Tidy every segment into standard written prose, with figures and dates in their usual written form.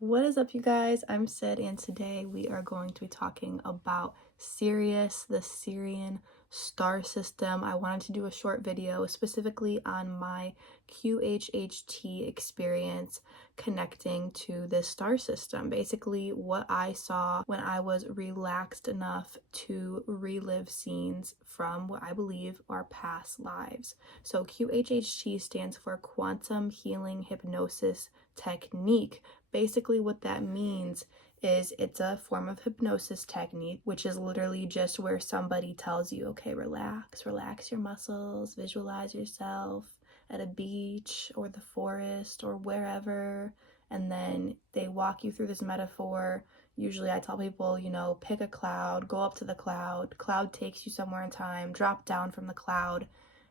What is up, you guys? I'm Sid, and today we are going to be talking about Sirius, the Sirian star system. I wanted to do a short video specifically on my QHHT experience connecting to this star system. Basically, what I saw when I was relaxed enough to relive scenes from what I believe are past lives. So QHHT stands for Quantum Healing Hypnosis Technique. Basically, what that means is it's a form of hypnosis technique, which is literally just where somebody tells you, okay, relax your muscles, visualize yourself at a beach or the forest or wherever, and then they walk you through this metaphor. Usually I tell people, pick a cloud, go up to the cloud takes you somewhere in time, drop down from the cloud,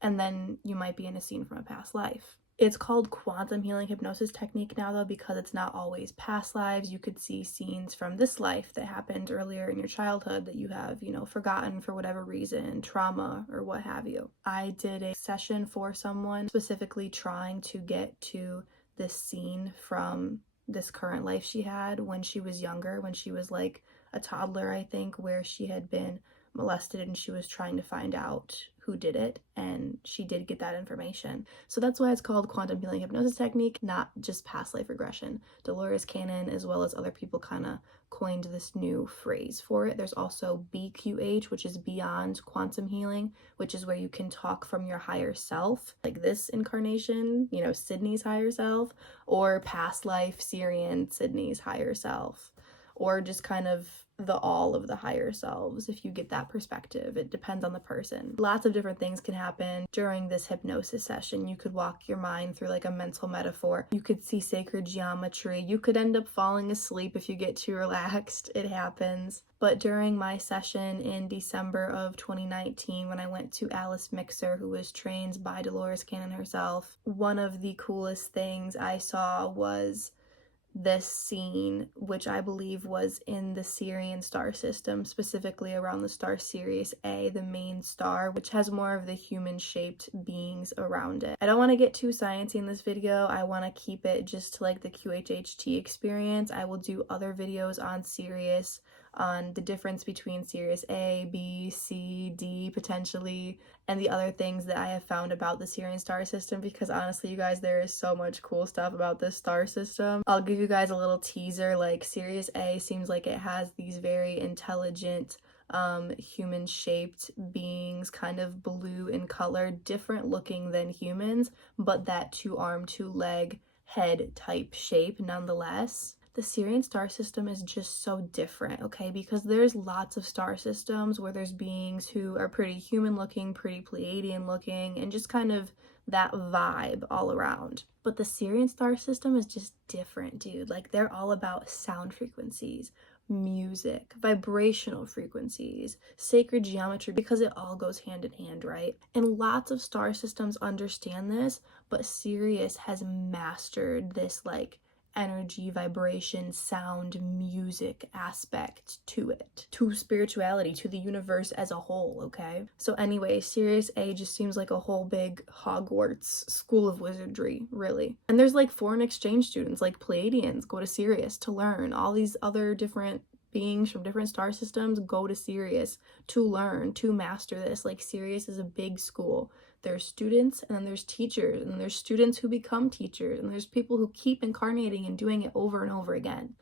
and then you might be in a scene from a past life. It's called quantum healing hypnosis technique now, though, because it's not always past lives. You could see scenes from this life that happened earlier in your childhood that you have, forgotten for whatever reason, trauma or what have you. I did a session for someone specifically trying to get to this scene from this current life she had when she was younger, when she was like a toddler, I think, where she had been molested and she was trying to find out who did it, and she did get that information. So that's why it's called quantum healing hypnosis technique, not just past life regression. Dolores Cannon, as well as other people, kind of coined this new phrase for it. There's also BQH, which is beyond quantum healing, which is where you can talk from your higher self, like this incarnation, Sydney's higher self, or past life Sirian, Sydney's higher self, or just kind of the all of the higher selves, if you get that perspective. It depends on the person. Lots of different things can happen during this hypnosis session. You could walk your mind through like a mental metaphor. You could see sacred geometry. You could end up falling asleep if you get too relaxed. It happens. But during my session in December of 2019, when I went to Alice Mixer, who was trained by Dolores Cannon herself, one of the coolest things I saw was this scene, which I believe was in the Sirian star system, specifically around the star Sirius A, the main star, which has more of the human-shaped beings around it. I don't want to get too sciencey in this video. I want to keep it just to like the QHHT experience. I will do other videos on Sirius, on the difference between Sirius A, B, C, D, potentially, and the other things that I have found about the Sirian star system, because honestly, you guys, there is so much cool stuff about this star system. I'll give you guys a little teaser. Like, Sirius A seems like it has these very intelligent, human-shaped beings, kind of blue in color, different looking than humans, but that two-arm, two-leg head type shape nonetheless. The Sirian star system is just so different, okay? Because there's lots of star systems where there's beings who are pretty human looking, pretty Pleiadian looking, and just kind of that vibe all around. But the Sirian star system is just different, dude. Like, they're all about sound frequencies, music, vibrational frequencies, sacred geometry, because it all goes hand in hand, right? And lots of star systems understand this, but Sirius has mastered this, like, energy, vibration, sound, music aspect to it, to spirituality, to the universe as a whole, okay? So anyway, Sirius A just seems like a whole big Hogwarts school of wizardry, really. And there's like foreign exchange students, like Pleiadians, go to Sirius to learn. All these other different beings from different star systems go to Sirius to learn, to master this. Like, Sirius is a big school. There's students, and then there's teachers, and then there's students who become teachers, and there's people who keep incarnating and doing it over and over again.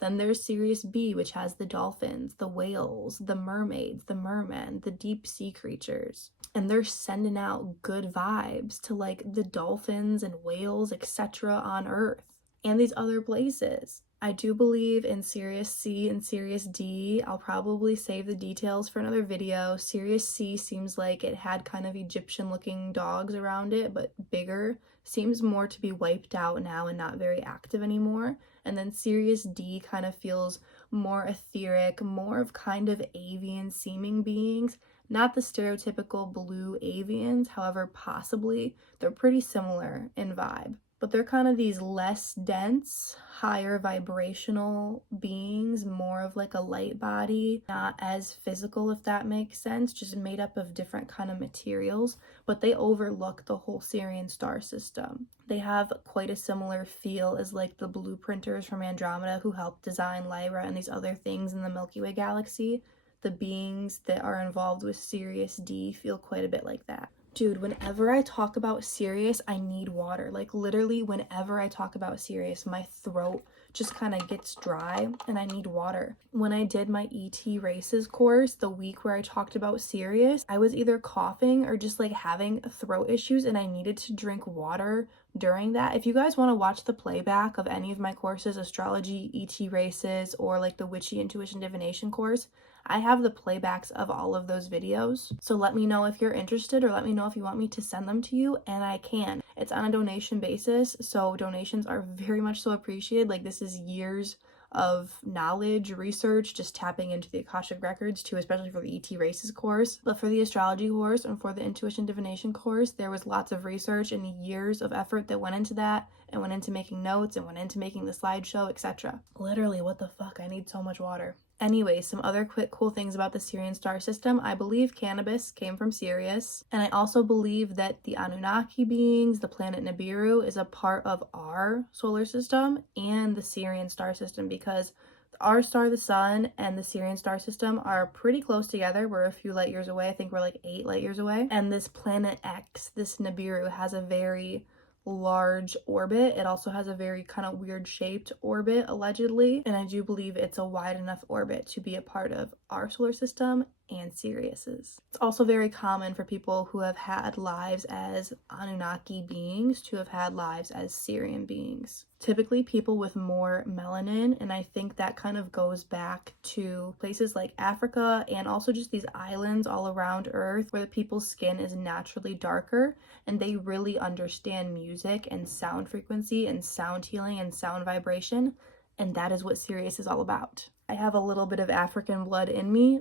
Then there's Sirius B, which has the dolphins, the whales, the mermaids, the mermen, the deep sea creatures. And they're sending out good vibes to like the dolphins and whales, etc. on Earth and these other places. I do believe in Sirius C and Sirius D. I'll probably save the details for another video. Sirius C seems like it had kind of Egyptian looking dogs around it, but bigger. Seems more to be wiped out now and not very active anymore. And then Sirius D kind of feels more etheric, more of kind of avian seeming beings. Not the stereotypical blue avians, however, possibly. They're pretty similar in vibe. but they're kind of these less dense, higher vibrational beings, more of like a light body, not as physical, if that makes sense, just made up of different kind of materials, but they overlook the whole Sirian star system. They have quite a similar feel as like the blueprinters from Andromeda who helped design Lyra and these other things in the Milky Way galaxy. The beings that are involved with Sirius D feel quite a bit like that. Dude, whenever I talk about Sirius, I need water. Like literally whenever I talk about Sirius, my throat just kind of gets dry and I need water. When I did my ET races course, the week where I talked about Sirius, I was either coughing or just like having throat issues and I needed to drink water during that. If you guys want to watch the playback of any of my courses, astrology, ET races, or like the witchy intuition divination course, I have the playbacks of all of those videos. So let me know if you're interested, or let me know if you want me to send them to you, and I can. It's on a donation basis, so donations are very much so appreciated. Like this is years of knowledge, research, just tapping into the Akashic records too, especially for the ET races course. But for the astrology course and for the intuition divination course, there was lots of research and years of effort that went into that, and went into making notes, and went into making the slideshow, etc. Literally, what the fuck? I need so much water. Anyway, some other quick cool things about the Sirian star system. I believe cannabis came from Sirius, and I also believe that the Anunnaki beings, the planet Nibiru, is a part of our solar system and the Sirian star system, because our star, the sun, and the Sirian star system are pretty close together. We're a few light years away. I think we're like 8 light years away. And this planet X, this Nibiru, has a very large orbit. It also has a very kind of weird shaped orbit, allegedly, and I do believe it's a wide enough orbit to be a part of our solar system and Sirius's. It's also very common for people who have had lives as Anunnaki beings to have had lives as Sirian beings. Typically people with more melanin, and I think that kind of goes back to places like Africa and also just these islands all around Earth where the people's skin is naturally darker and they really understand music and sound frequency and sound healing and sound vibration, and that is what Sirius is all about. I have a little bit of African blood in me,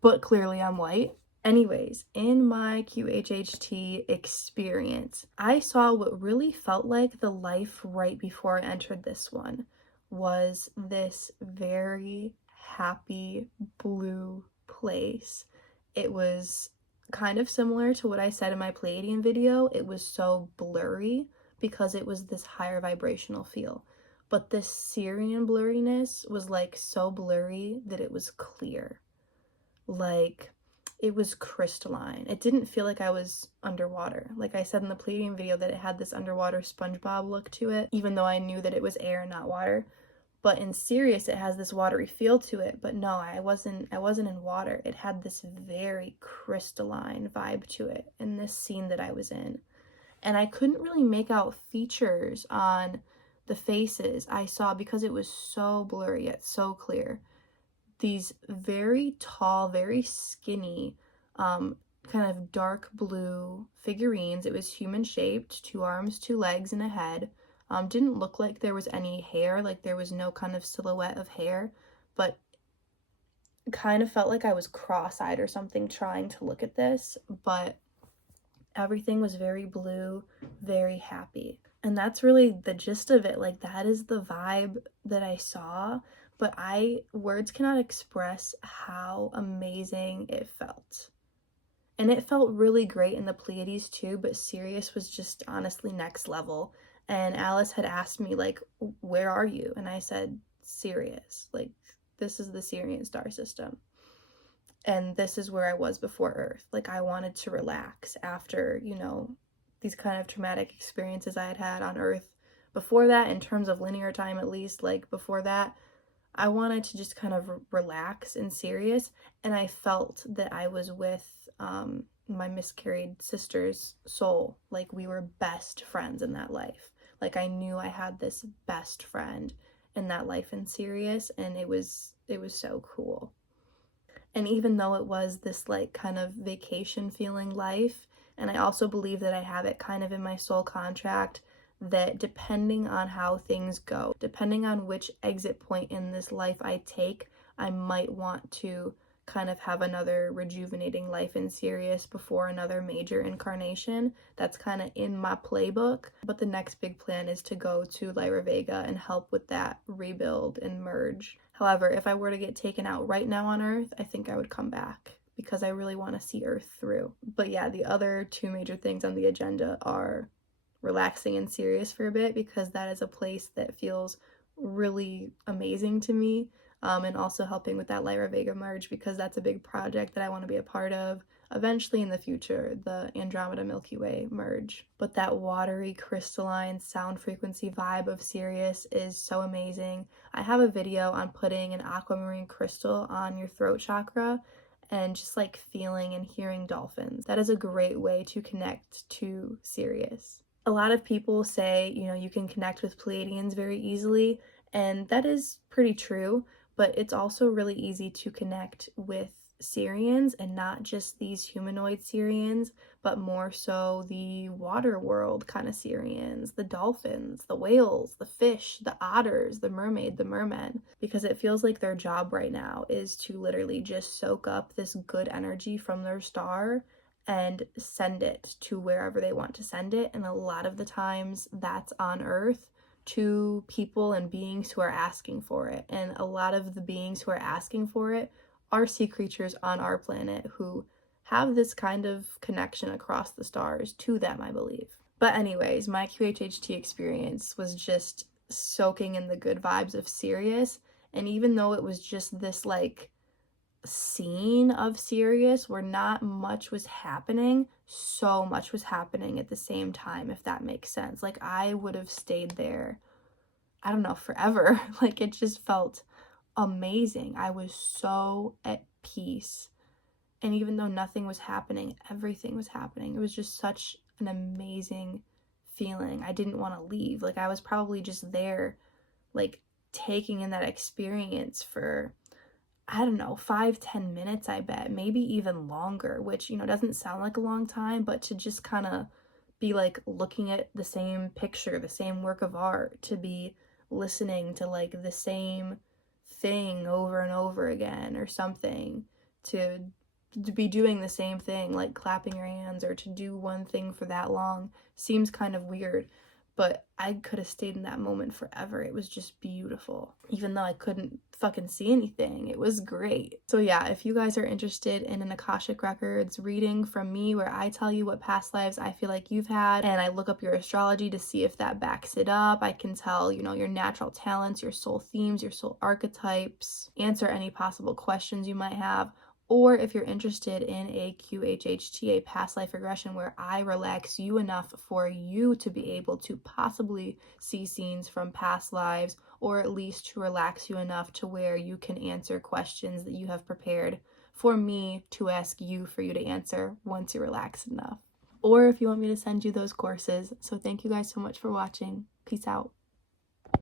but clearly I'm white. Anyways, in my QHHT experience, I saw what really felt like the life right before I entered this one was this very happy blue place. It was kind of similar to what I said in my Pleiadian video. It was so blurry because it was this higher vibrational feel. But this Sirian blurriness was like so blurry that it was clear. Like it was crystalline. It didn't feel like I was underwater. Like I said in the Pleiadian video that it had this underwater SpongeBob look to it, even though I knew that it was air, not water. But in Sirius, it has this watery feel to it. But no, I wasn't in water. It had this very crystalline vibe to it in this scene that I was in. And I couldn't really make out features on the faces I saw because it was so blurry yet so clear. These very tall, very skinny, kind of dark blue figurines. It was human shaped, 2 arms, 2 legs, and a head. Didn't look like there was any hair, like there was no kind of silhouette of hair, but kind of felt like I was cross-eyed or something trying to look at this, but everything was very blue, very happy. And that's really the gist of it. Like that is the vibe that I saw, but words cannot express how amazing it felt. And it felt really great in the Pleiades too, but Sirius was just honestly next level. And Alice had asked me, like, where are you? And I said, Sirius. Like, this is the Sirian star system. And this is where I was before Earth. Like, I wanted to relax after, you know, these kind of traumatic experiences I had had on Earth before that, in terms of linear time at least. Like, before that, I wanted to just kind of relax in Sirius. And I felt that I was with my miscarried sister's soul. Like, we were best friends in that life. Like, I knew I had this best friend in that life in Sirius, and it was so cool. And even though it was this like kind of vacation feeling life, and I also believe that I have it kind of in my soul contract that depending on how things go, depending on which exit point in this life I take, I might want to kind of have another rejuvenating life in Sirius before another major incarnation. That's kind of in my playbook. But the next big plan is to go to Lyra Vega and help with that rebuild and merge. However, if I were to get taken out right now on Earth, I think I would come back because I really want to see Earth through. But yeah, the other two major things on the agenda are relaxing in Sirius for a bit, because that is a place that feels really amazing to me. And also helping with that Lyra Vega merge, because that's a big project that I want to be a part of eventually in the future, the Andromeda Milky Way merge. But that watery, crystalline sound frequency vibe of Sirius is so amazing. I have a video on putting an aquamarine crystal on your throat chakra and just like feeling and hearing dolphins. That is a great way to connect to Sirius. A lot of people say, you know, you can connect with Pleiadians very easily, and that is pretty true. But it's also really easy to connect with Sirians, and not just these humanoid Sirians, but more so the water world kind of Sirians, the dolphins, the whales, the fish, the otters, the mermaid, the mermen, because it feels like their job right now is to literally just soak up this good energy from their star and send it to wherever they want to send it. And a lot of the times that's on Earth, to people and beings who are asking for it. And a lot of the beings who are asking for it are sea creatures on our planet who have this kind of connection across the stars to them, I believe. But anyways, my QHHT experience was just soaking in the good vibes of Sirius. And even though it was just this like scene of Sirius where not much was happening, so much was happening at the same time, if that makes sense. Like, I would have stayed there, I don't know, forever. Like, it just felt amazing. I was so at peace. And even though nothing was happening, everything was happening. It was just such an amazing feeling. I didn't want to leave. Like, I was probably just there, like, taking in that experience for, I don't know, 5-10 minutes, I bet, maybe even longer, which, you know, doesn't sound like a long time, but to just kind of be like looking at the same picture, the same work of art, to be listening to like the same thing over and over again or something, to be doing the same thing, like clapping your hands, or to do one thing for that long seems kind of weird. But I could have stayed in that moment forever. It was just beautiful. Even though I couldn't fucking see anything, it was great. So yeah, if you guys are interested in an Akashic Records reading from me, where I tell you what past lives I feel like you've had, and I look up your astrology to see if that backs it up, I can tell, you know, your natural talents, your soul themes, your soul archetypes, answer any possible questions you might have. Or if you're interested in a QHHT, a past life regression, where I relax you enough for you to be able to possibly see scenes from past lives, or at least to relax you enough to where you can answer questions that you have prepared for me to ask you for you to answer once you're relaxed enough. Or if you want me to send you those courses. So thank you guys so much for watching. Peace out.